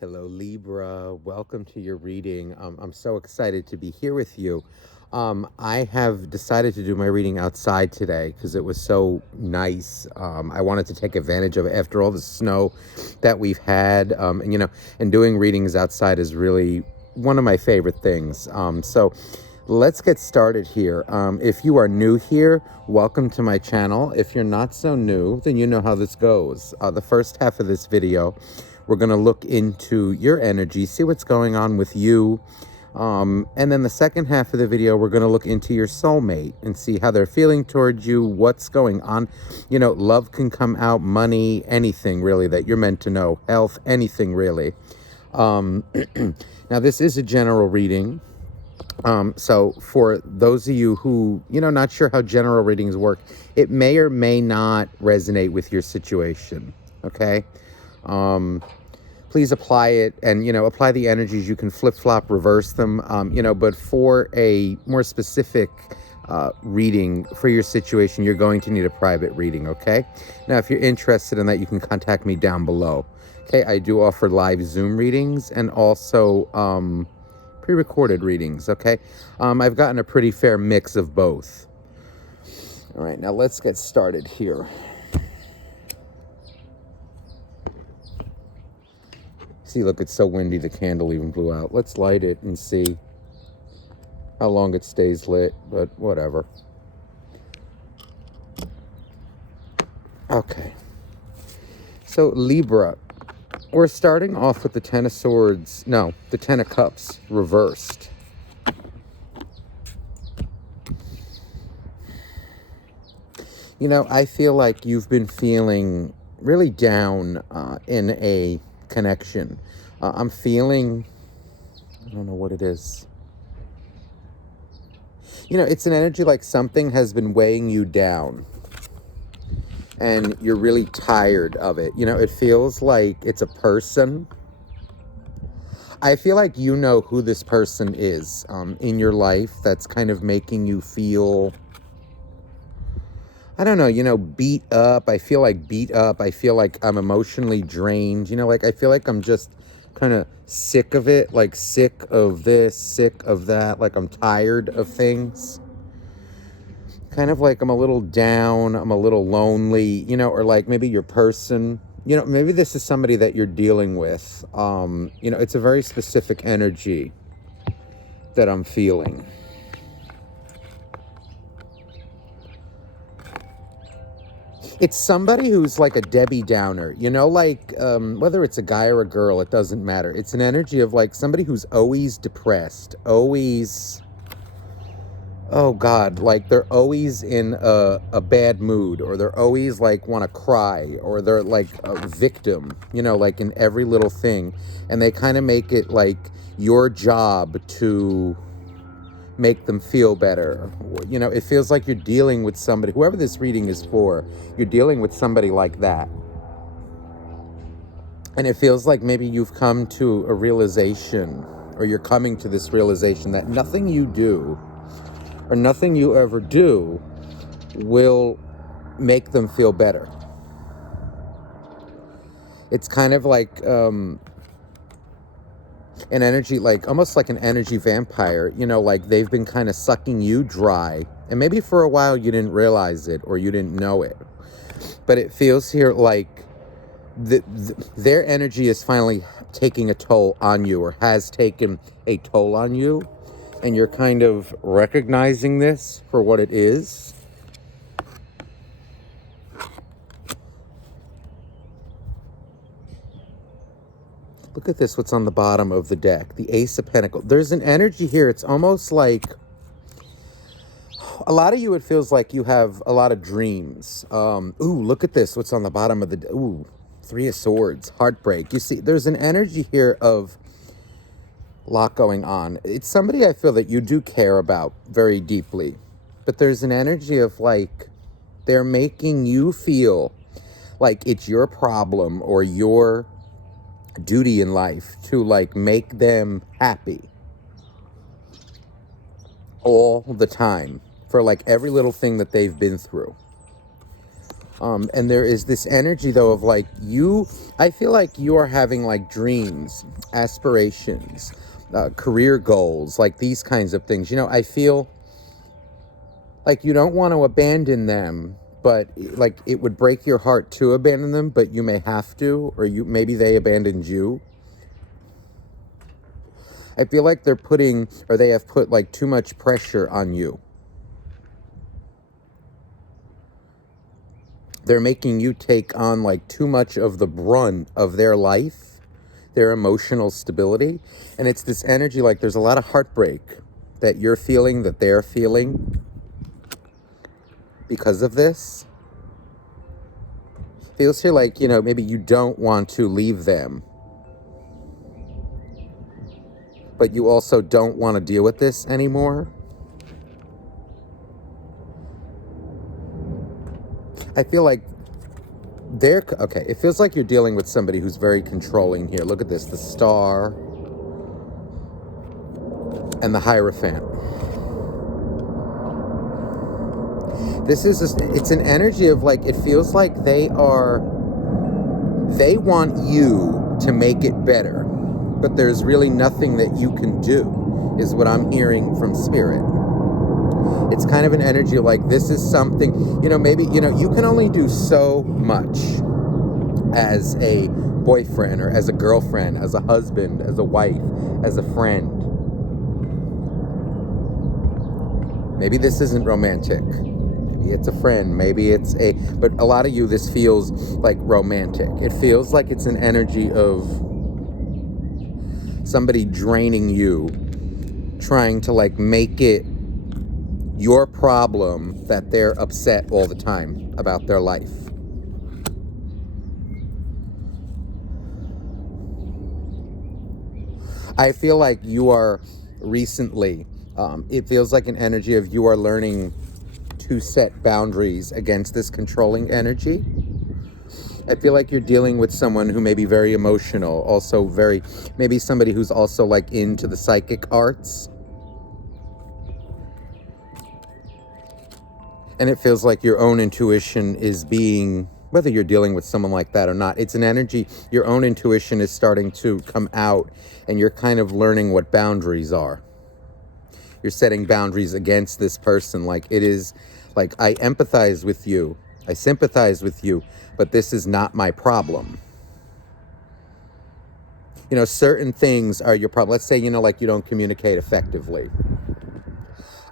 Hello, Libra. Welcome to your reading. I'm so excited to be here with you. I have decided to do my reading outside today because it was so nice. I wanted to take advantage of it after all the snow that we've had. And doing readings outside is really one of my favorite things. So let's get started here. If you are new here, welcome to my channel. If you're not so new, then you know how this goes. The first half of this video, we're going to look into your energy, see what's going on with you. And then the second half of the video, we're going to look into your soulmate and see how they're feeling towards you, what's going on. Love can come out, money, anything really that you're meant to know, health, anything really. Now, this is a general reading. So for those of you who, not sure how general readings work, it may or may not resonate with your situation. Okay. Please apply it and, apply the energies. You can flip-flop, reverse them, but for a more specific reading for your situation, you're going to need a private reading, okay? Now, if you're interested in that, you can contact me down below. Okay, I do offer live Zoom readings and also pre-recorded readings, okay? I've gotten a pretty fair mix of both. All right, now let's get started here. See, look, it's so windy, the candle even blew out. Let's light it and see how long it stays lit, but whatever. Okay. So, Libra, we're starting off with the Ten of Swords, no, the Ten of Cups reversed. I feel like you've been feeling really down in a connection. I'm feeling, I don't know what it is. It's an energy like something has been weighing you down and you're really tired of it. It feels like it's a person. I feel like you know who this person is in your life that's kind of making you feel, I don't know, beat up. I feel like beat up. I feel like I'm emotionally drained. I feel like I'm just kind of sick of it, like sick of this, sick of that. Like I'm tired of things. Kind of like I'm a little down. I'm a little lonely, or like maybe your person, maybe this is somebody that you're dealing with. It's a very specific energy that I'm feeling. It's somebody who's like a Debbie Downer, whether it's a guy or a girl, it doesn't matter. It's an energy of like somebody who's always depressed, always, oh God, like they're always in a bad mood, or they're always like want to cry, or they're like a victim, like in every little thing. And they kind of make it like your job to make them feel better. It feels like you're dealing with somebody, whoever this reading is for, you're dealing with somebody like that. And it feels like maybe you've come to a realization, or you're coming to this realization that nothing you do or nothing you ever do will make them feel better. It's kind of like an energy, like almost like an energy vampire, like they've been kind of sucking you dry. And maybe for a while you didn't realize it or you didn't know it. But it feels here like their energy is finally taking a toll on you, or has taken a toll on you. And you're kind of recognizing this for what it is. Look at this, what's on the bottom of the deck. The Ace of Pentacles. There's an energy here. It's almost like a lot of you, it feels like you have a lot of dreams. Ooh, look at this. What's on the bottom of the... Ooh, Three of Swords. Heartbreak. You see, there's an energy here of a lot going on. It's somebody I feel that you do care about very deeply. But there's an energy of like they're making you feel like it's your problem or your duty in life to like make them happy all the time for like every little thing that they've been through. And there is this energy, though, of like I feel like you are having like dreams, aspirations, career goals, like these kinds of things. I feel like you don't want to abandon them, but like it would break your heart to abandon them, but you may have to, or maybe they abandoned you. I feel like they have put like too much pressure on you. They're making you take on like too much of the brunt of their life, their emotional stability. And it's this energy, like there's a lot of heartbreak that you're feeling, that they're feeling because of this. Feels here like, maybe you don't want to leave them, but you also don't want to deal with this anymore. I feel like okay, it feels like you're dealing with somebody who's very controlling here. Look at this, the Star and the Hierophant. It's an energy of like, it feels like they want you to make it better, but there's really nothing that you can do, is what I'm hearing from Spirit. It's kind of an energy of like, this is something, maybe, you can only do so much as a boyfriend or as a girlfriend, as a husband, as a wife, as a friend. Maybe this isn't romantic. Maybe it's a friend. But a lot of you, this feels like romantic. It feels like it's an energy of somebody draining you, trying to like make it your problem that they're upset all the time about their life. I feel like you are recently, it feels like an energy of you are learning to set boundaries against this controlling energy. I feel like you're dealing with someone who may be very emotional, also maybe somebody who's also like into the psychic arts. And it feels like your own intuition is being, whether you're dealing with someone like that or not, it's an energy, your own intuition is starting to come out, and you're kind of learning what boundaries are. You're setting boundaries against this person. Like, it is like, I empathize with you, I sympathize with you, but this is not my problem. Certain things are your problem. Let's say, like you don't communicate effectively.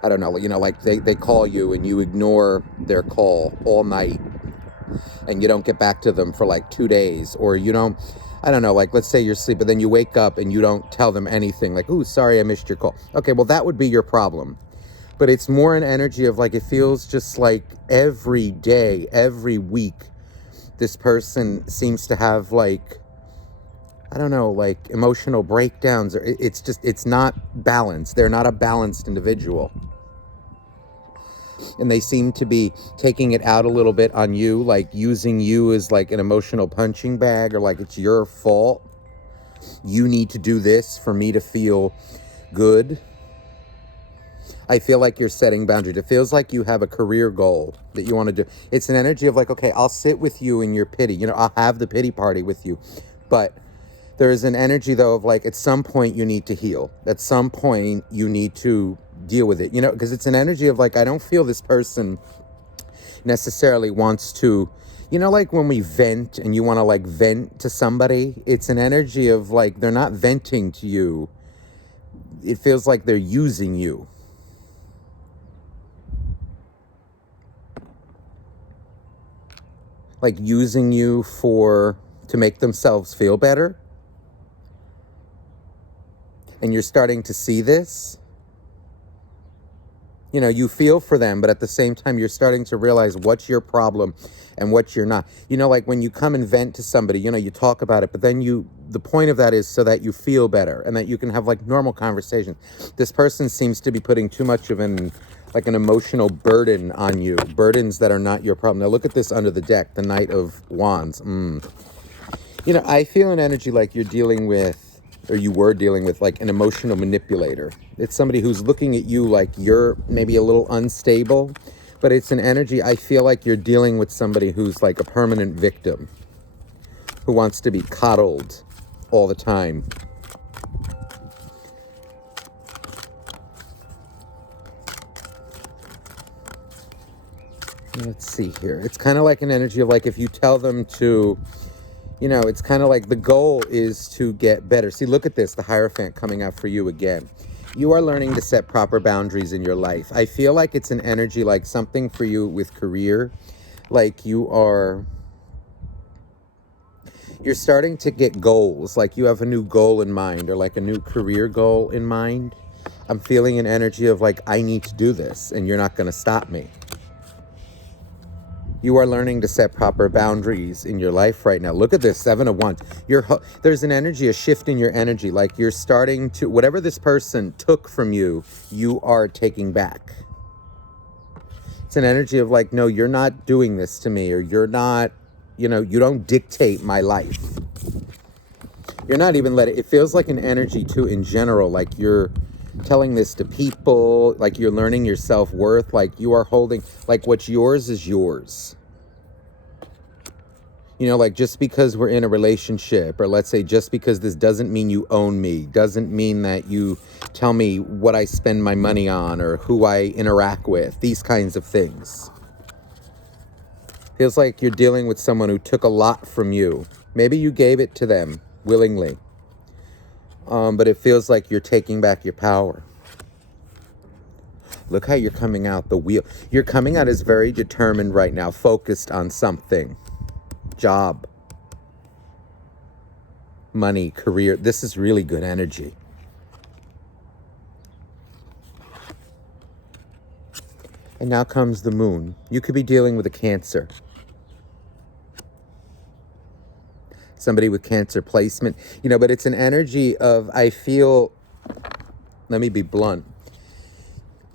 I don't know, like they call you and you ignore their call all night and you don't get back to them for like 2 days, or I don't know, like let's say you're asleep, but then you wake up and you don't tell them anything, like, ooh, sorry, I missed your call. Okay, well, that would be your problem. But it's more an energy of like, it feels just like every day, every week, this person seems to have like, I don't know, like emotional breakdowns, or it's not balanced. They're not a balanced individual. And they seem to be taking it out a little bit on you, like using you as like an emotional punching bag, or like it's your fault. You need to do this for me to feel good. I feel like you're setting boundaries. It feels like you have a career goal that you want to do. It's an energy of like, okay, I'll sit with you in your pity. I'll have the pity party with you. But there is an energy, though, of like, at some point you need to heal. At some point you need to deal with it, because it's an energy of like, I don't feel this person necessarily wants to, like when we vent and you want to like vent to somebody, it's an energy of like, they're not venting to you. It feels like they're using you. Like using you to make themselves feel better. And you're starting to see this. You feel for them, but at the same time, you're starting to realize what's your problem and what you're not. Like when you come and vent to somebody, you talk about it, but then the point of that is so that you feel better and that you can have like normal conversations. This person seems to be putting too much of an emotional burden on you, burdens that are not your problem. Now look at this under the deck, the Knight of Wands. I feel an energy like you're dealing with, or you were dealing with, like an emotional manipulator. It's somebody who's looking at you like you're maybe a little unstable, But it's an energy, I feel like you're dealing with somebody who's like a permanent victim, who wants to be coddled all the time. Let's see here. It's kind of like an energy of like if you tell them to, you know, it's kind of like the goal is to get better. See, look at this, the Hierophant coming out for you again. You are learning to set proper boundaries in your life. I feel like it's an energy like something for you with career. Like you're starting to get goals. Like you have a new goal in mind or like a new career goal in mind. I'm feeling an energy of like, I need to do this and you're not going to stop me. You are learning to set proper boundaries in your life right now. Look at this, 7 of Wands. There's an energy, a shift in your energy. Like you're starting to, whatever this person took from you, you are taking back. It's an energy of like, no, you're not doing this to me, or you're not, you know, you don't dictate my life. You're not even letting, it feels like an energy too in general, like you're telling this to people, like you're learning your self-worth, like you are holding, like what's yours is yours. You know, like just because we're in a relationship, or let's say just because this doesn't mean you own me, doesn't mean that you tell me what I spend my money on or who I interact with, these kinds of things. Feels like you're dealing with someone who took a lot from you. Maybe you gave it to them willingly. But it feels like you're taking back your power. Look how you're coming out the wheel. You're coming out as very determined right now, focused on something. Job. Money, career. This is really good energy. And now comes the moon. You could be dealing with a Cancer. Somebody with Cancer placement, you know, but it's an energy of, I feel, let me be blunt.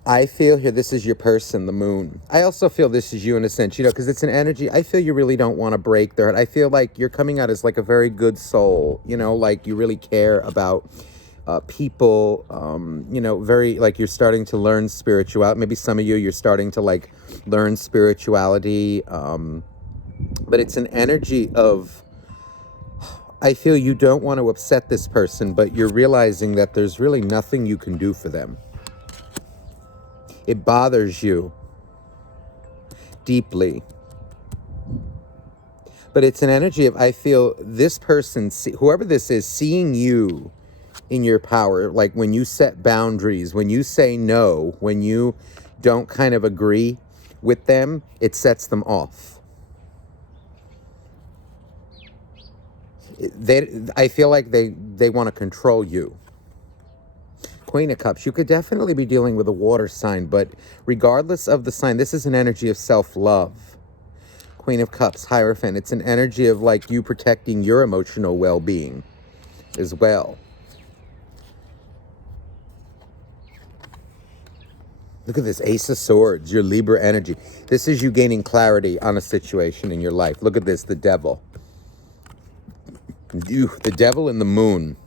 I feel here, this is your person, the moon. I also feel this is you in a sense, you know, because it's an energy. I feel you really don't want to break their heart. I feel like you're coming out as like a very good soul, you know, like you really care about people, you know, very, like you're starting to learn spirituality. Maybe some of you're starting to like learn spirituality. But it's an energy of, I feel you don't want to upset this person, but you're realizing that there's really nothing you can do for them. It bothers you deeply. But it's an energy of, I feel this person, whoever this is, seeing you in your power, like when you set boundaries, when you say no, when you don't kind of agree with them, it sets them off. I feel like they want to control you. Queen of Cups, you could definitely be dealing with a water sign, but regardless of the sign, this is an energy of self-love. Queen of Cups, Hierophant, it's an energy of like you protecting your emotional well-being as well. Look at this, Ace of Swords, your Libra energy. This is you gaining clarity on a situation in your life. Look at this, the Devil. The Devil and the Moon.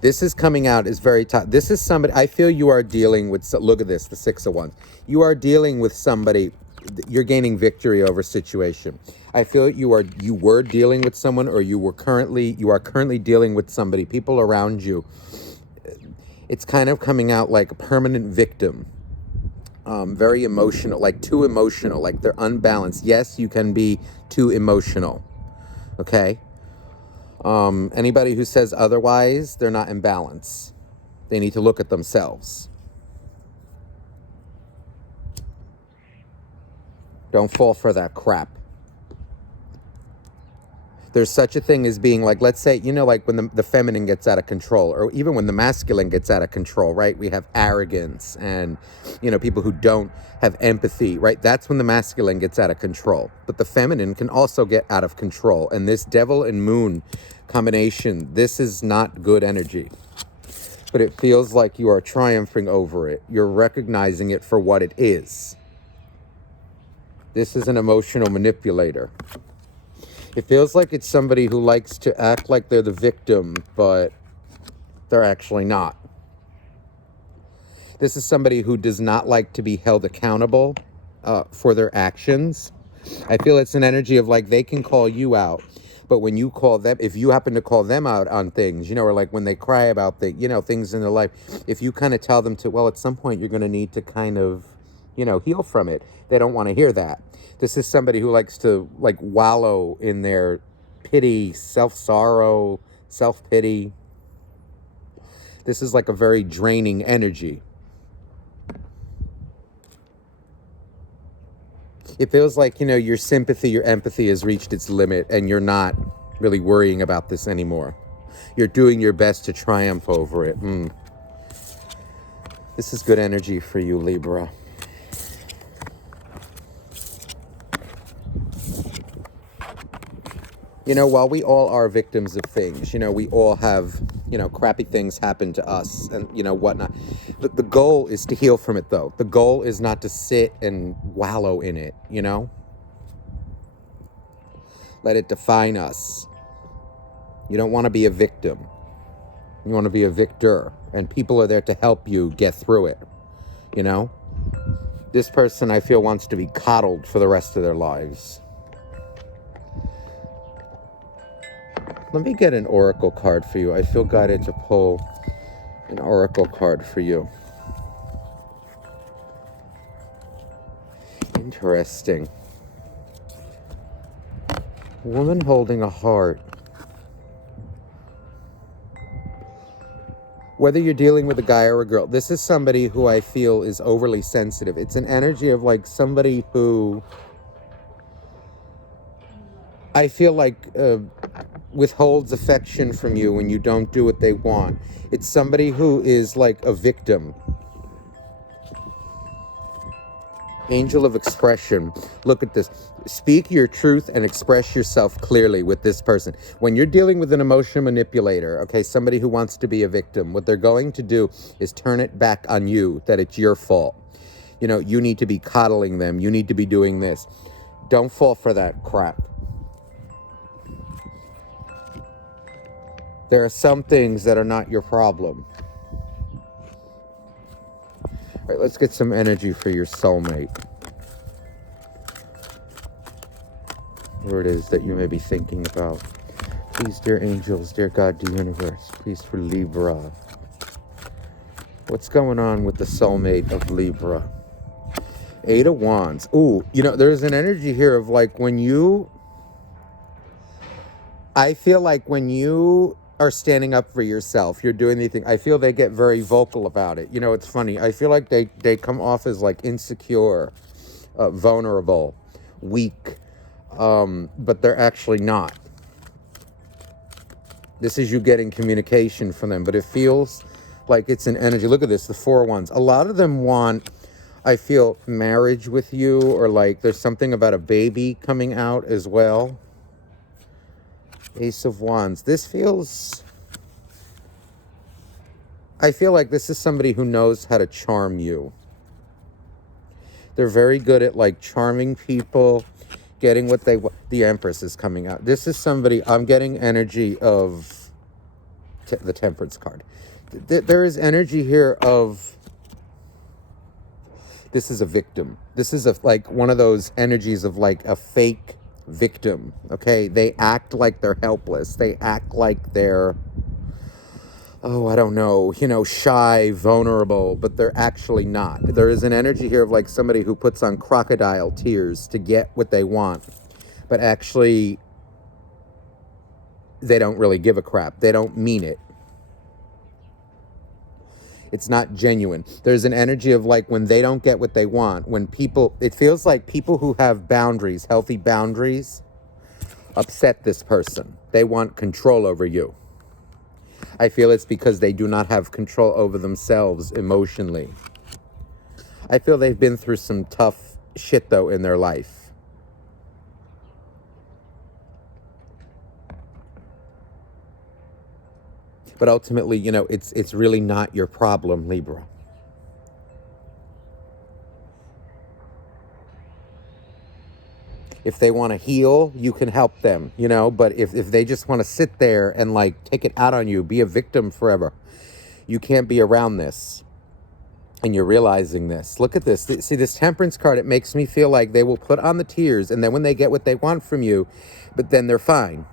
This is coming out as very tough. This is somebody, I feel you are dealing with, look at this, the 6 of Wands. You are dealing with somebody, you're gaining victory over a situation. I feel you were dealing with someone, or you are currently dealing with somebody, people around you. It's kind of coming out like a permanent victim. Very emotional, like too emotional, like they're unbalanced. Yes, you can be too emotional. Okay? Anybody who says otherwise, they're not in balance. They need to look at themselves. Don't fall for that crap. There's such a thing as being like, let's say, you know, like when the feminine gets out of control, or even when the masculine gets out of control, right? We have arrogance and, you know, people who don't have empathy, right? That's when the masculine gets out of control. But the feminine can also get out of control. And this Devil and Moon combination, this is not good energy. But it feels like you are triumphing over it. You're recognizing it for what it is. This is an emotional manipulator. It feels like it's somebody who likes to act like they're the victim, but they're actually not. This is somebody who does not like to be held accountable. for their actions. I feel it's an energy of like they can call you out, but when you call them, if you happen to call them out on things, or like when they cry about things in their life, if you kind of tell them to, well, at some point you're going to need to kind of, heal from it. They don't want to hear that. This is somebody who likes to like wallow in their pity, self-sorrow, self-pity. This is like a very draining energy. It feels like, your sympathy, your empathy has reached its limit and you're not really worrying about this anymore. You're doing your best to triumph over it. This is good energy for you, Libra. While we all are victims of things, we all have, crappy things happen to us and, whatnot. The goal is to heal from it, though. The goal is not to sit and wallow in it, Let it define us. You don't want to be a victim. You want to be a victor. And people are there to help you get through it, This person, I feel, wants to be coddled for the rest of their lives. Let me get an oracle card for you. I feel guided to pull an oracle card for you. Interesting. Woman holding a heart. Whether you're dealing with a guy or a girl, this is somebody who I feel is overly sensitive. It's an energy of like somebody who I feel like withholds affection from you when you don't do what they want. It's somebody who is like a victim. Angel of expression. Look at this. Speak your truth and express yourself clearly with this person. When you're dealing with an emotion manipulator, okay, somebody who wants to be a victim, what they're going to do is turn it back on you, that it's your fault. You need to be coddling them. You need to be doing this. Don't fall for that crap. There are some things that are not your problem. All right, let's get some energy for your soulmate. Where it is that you may be thinking about. Please, dear angels, dear God, dear universe, please for Libra. What's going on with the soulmate of Libra? 8 of Wands. Ooh, there's an energy here of like I feel like when you are standing up for yourself, you're doing the thing, I feel they get very vocal about it. It's funny. I feel like they come off as like insecure, vulnerable, weak, but they're actually not. This is you getting communication from them, but it feels like it's an energy. Look at this, the 4 of Wands. A lot of them want, I feel, marriage with you, or like there's something about a baby coming out as well. Ace of Wands. This feels, I feel like this is somebody who knows how to charm you. They're very good at like charming people, getting what they want. The Empress is coming out. This is somebody, I'm getting energy of the Temperance card. There is energy here of, this is a victim. This is like one of those energies of like a fake victim, okay? They act like they're helpless. They act like they're, I don't know, shy, vulnerable, but they're actually not. There is an energy here of like somebody who puts on crocodile tears to get what they want, but actually they don't really give a crap. They don't mean it. It's not genuine. There's an energy of like when they don't get what they want, when people, it feels like people who have boundaries, healthy boundaries, upset this person. They want control over you. I feel it's because they do not have control over themselves emotionally. I feel they've been through some tough shit though in their life. But ultimately, it's really not your problem, Libra. If they want to heal, you can help them, but if they just want to sit there and like take it out on you, be a victim forever, you can't be around this. And you're realizing this. Look at this. See, this Temperance card, it makes me feel like they will put on the tears, and then when they get what they want from you, but then they're fine.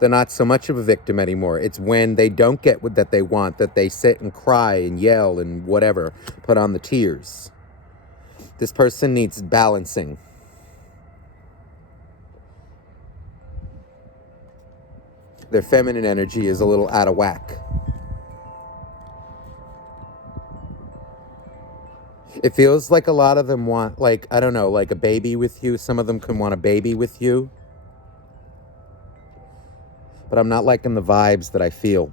They're not so much of a victim anymore. It's when they don't get what that they want that they sit and cry and yell and whatever, put on the tears. This person needs balancing. Their feminine energy is a little out of whack. It feels like a lot of them want, like, I don't know, like a baby with you. Some of them can want a baby with you. But I'm not liking the vibes that I feel.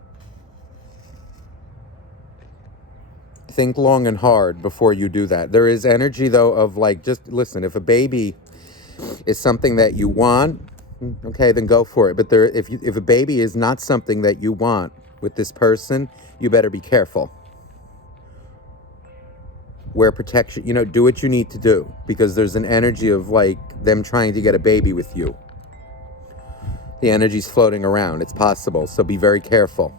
Think long and hard before you do that. There is energy, though, of like, just listen, if a baby is something that you want, okay, then go for it. But if a baby is not something that you want with this person, you better be careful. Wear protection, do what you need to do, because there's an energy of like them trying to get a baby with you. The energy's floating around. It's possible, so be very careful.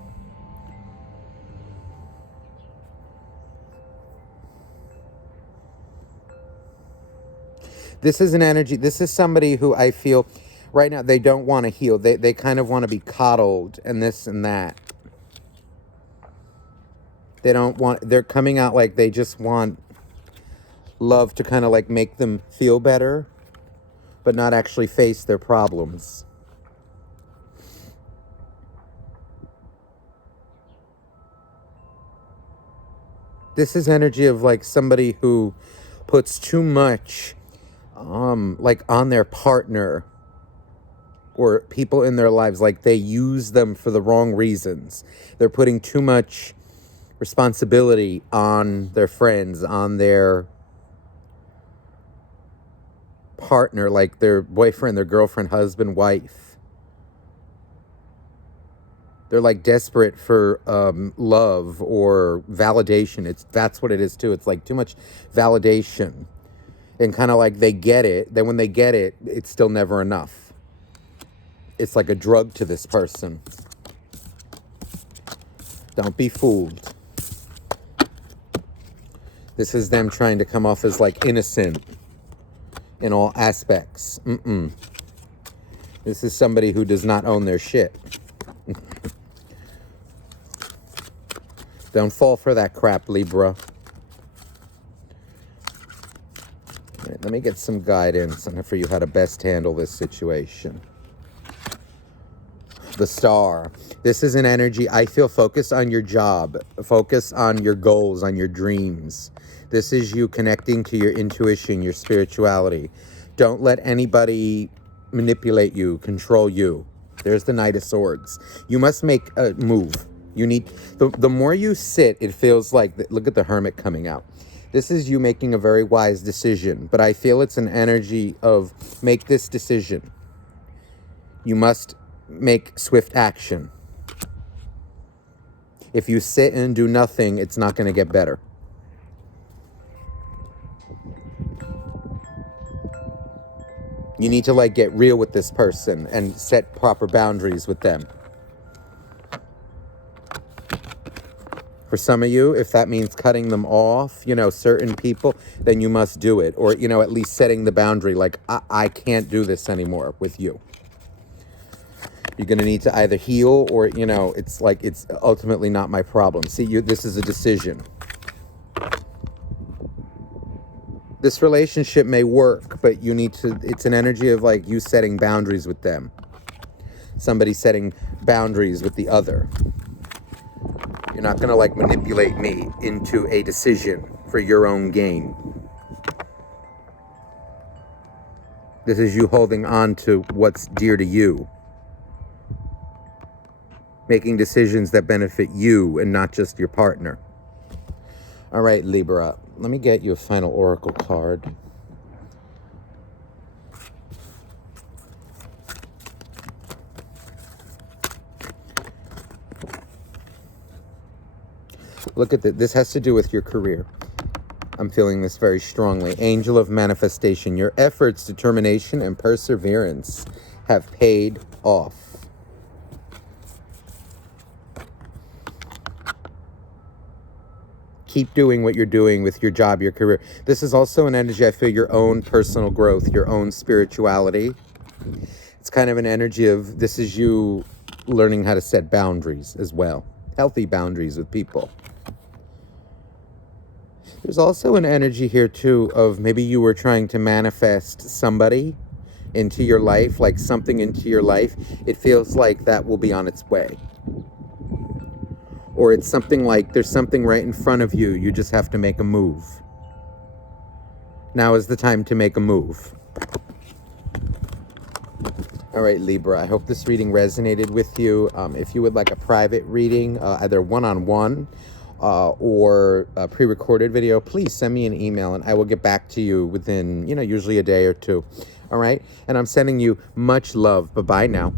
This is an energy, this is somebody who I feel right now, they don't want to heal. They kind of want to be coddled and this and that. They're coming out like they just want love to kind of like make them feel better, but not actually face their problems. This is energy of like somebody who puts too much like on their partner or people in their lives, like they use them for the wrong reasons. They're putting too much responsibility on their friends, on their partner, like their boyfriend, their girlfriend, husband, wife. They're like desperate for love or validation. That's what it is too. It's like too much validation. And kind of like they get it. Then when they get it, it's still never enough. It's like a drug to this person. Don't be fooled. This is them trying to come off as like innocent in all aspects. This is somebody who does not own their shit. Don't fall for that crap, Libra. All right, let me get some guidance for you how to best handle this situation. The Star. This is an energy, I feel, focus on your job. Focus on your goals, on your dreams. This is you connecting to your intuition, your spirituality. Don't let anybody manipulate you, control you. There's the Knight of Swords. You must make a move. You need, the more you sit, it feels like, look at the Hermit coming out. This is you making a very wise decision, but I feel it's an energy of make this decision. You must make swift action. If you sit and do nothing, it's not going to get better. You need to like get real with this person and set proper boundaries with them. For some of you, if that means cutting them off, certain people, then you must do it. Or, at least setting the boundary, like, I can't do this anymore with you. You're going to need to either heal or, it's like, it's ultimately not my problem. See, this is a decision. This relationship may work, but you need to, it's an energy of like you setting boundaries with them. Somebody setting boundaries with the other. You're not going to like manipulate me into a decision for your own gain. This is you holding on to what's dear to you. Making decisions that benefit you and not just your partner. All right, Libra, let me get you a final oracle card. Look at this. This has to do with your career. I'm feeling this very strongly. Angel of manifestation. Your efforts, determination, and perseverance have paid off. keep doing what you're doing with your job, your career. This is also an energy, I feel, your own personal growth, your own spirituality. It's kind of an energy of this is you learning how to set boundaries as well, healthy boundaries with people. There's also an energy here too of maybe you were trying to manifest somebody into your life, like something into your life. It feels like that will be on its way. Or it's something like there's something right in front of you. You just have to make a move. Now is the time to make a move. All right, Libra, I hope this reading resonated with you. If you would like a private reading, either one-on-one or a pre-recorded video, please send me an email and I will get back to you within, usually a day or two. All right? And I'm sending you much love. Bye-bye now.